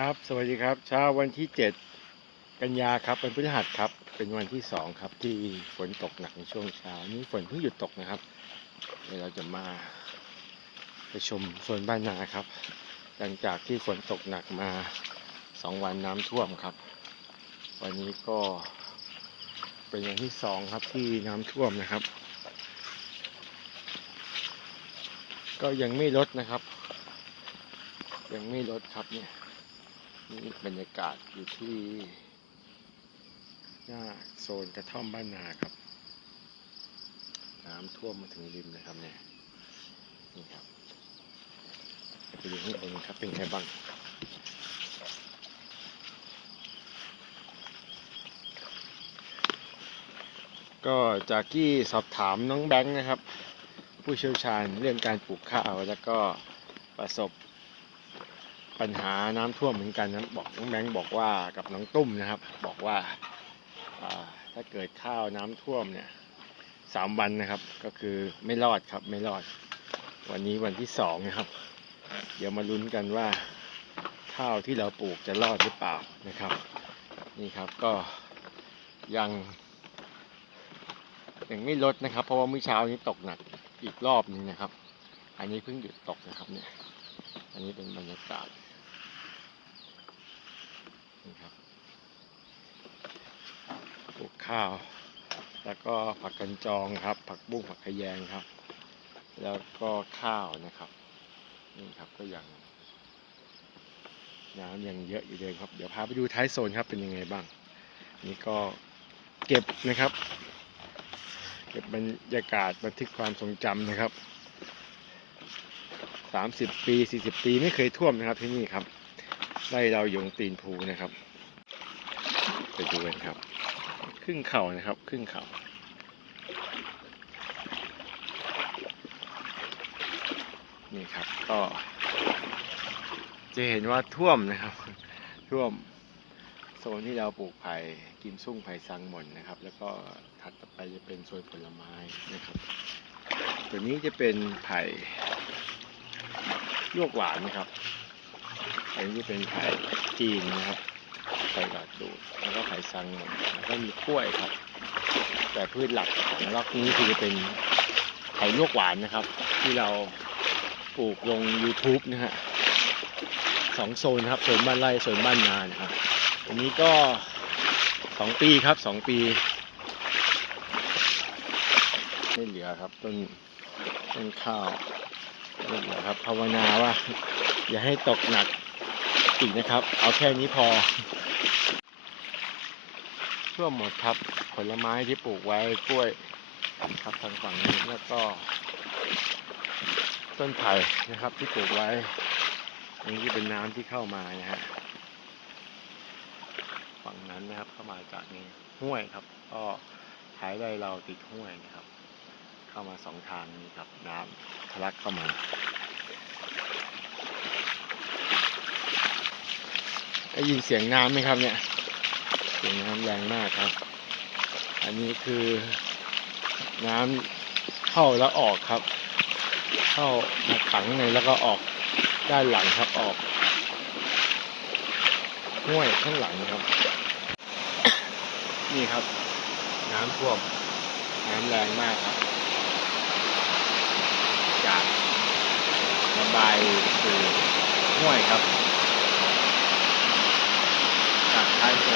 ครับ สวัสดีครับเช้าวันที่ 7 กันยาครับเป็นพฤหัสครับ เป็นวันที่ 2 ครับ ที่ฝนตกหนักในช่วงเช้านี้ฝนเพิ่งหยุดตกนะครับเดี๋ยวเราจะมาไปชมโซนบ้านนาครับ หลังจากที่ฝนตกหนักมา 2 วันน้ำท่วมครับ วันนี้ก็เป็นวันที่ 2 ครับที่น้ำท่วมนะครับ ก็ยังไม่ลดนะครับ ยังไม่ลดครับเนี่ย นี่บรรยากาศอยู่ที่หน้าโซนกระท่อมบ้านนาครับ น้ำท่วมมาถึงริมเลยครับเนี่ยนี่ครับไปดูข้างบนครับเป็นไงบ้างก็จากที่สอบถามน้องแบงค์นะครับ ผู้เชี่ยวชาญเรื่องการปลูกข้าวแล้วก็ประสบ ปัญหาน้ำท่วมเหมือนกันนะบอกน้องแบงค์บอกว่ากับน้องตุ้มนะครับ บอกว่าถ้าเกิดข้าวน้ำท่วมเนี่ยสามวันนะครับ ก็คือไม่รอดครับไม่รอด วันนี้วันที่สองนะครับ เดี๋ยวมาลุ้นกันว่า ข้าวที่เราปลูกจะรอดหรือเปล่านะครับ นี่ครับก็ยังยังไม่ลดนะครับ เพราะว่าเมื่อเช้านี้ตกหนักอีกรอบหนึงนะครับ อันนี้เพิ่งหยุดตกนะครับเนี่ย อันนี้เป็นบรรยากาศนี่ครับปลูก ข้าว แล้วก็ผักกันจองครับ ผักบุ้งผักขยงครับ แล้วก็ข้าวนะครับ นี่ครับก็ยังน้ำยังเยอะอยู่เลยครับ เดี๋ยวพาไปดูท้ายโซนครับเป็นยังไงบ้าง นี่ก็เก็บนะครับ เก็บบรรยากาศบันทึกความทรงจำนะครับสามสิบปีสี่สิบปีไม่เคยท่วมนะครับที่นี่ครับไร่เราอยู่ตรงตีนภูนะครับ ไปดูกันครับ ครึ่งเข่านะครับ ครึ่งเข่านี่ครับ ก็จะเห็นว่าท่วมนะครับ ท่วมโซนที่เราปลูกไผ่กิมซุ่งไผ่ซังหม่นนะครับ แล้วก็ถัดไปจะเป็นโซนผลไม้นะครับตัวนี้จะเป็นไผ่ลวกหวานนะครับอันนี้เป็นไผ่จีนนะครับ ไผ่หลอดดูดแล้วก็ไผ่ซังหมดแล้วก็มีกล้วยครับ แต่พืชหลักของล็อกนี้คือจะเป็นไผ่ลวกหวานนะครับ ที่เราปลูกลง YouTube นะฮะสองโซนนะครับโซนบ้านไร่โซนบ้านนานะครับอันนี้ก็สองปีครับสองปี ไม่เหลือครับต้นต้นข้าวนี่แหละครับภาวนาว่า อย่าให้ตกหนัก อีกนะครับ เอาแค่นี้พอท่วหมดครับผลไม้ที่ปลูกไว้กล้วยครับทางฝั่งนี้แล้วก็ ต้นไผ่นะครับที่ปลูกไว้อันนี้เป็นน้ำที่เข้ามานะฮะฝั่งนั้นนะครับเข้ามาจากนี้ห้วยครับ ก็ท้ายไร่เราติดห้วยนะครับ เข้ามาสองทางนี้ครับ น้ำทะลักเข้ามา ได้ยินเสียงน้ำไหมครับเนี่ย เสียงน้ำแรงมากครับ อันนี้คือน้ำเข้าแล้วออกครับ เข้ามาขังในแล้วก็ออกด้านหลังครับออกห้วยข้างหลังครับ นี่ครับ น้ำท่วม น้ำแรงมากครับ จากระบายสู่ห้วยครับ จ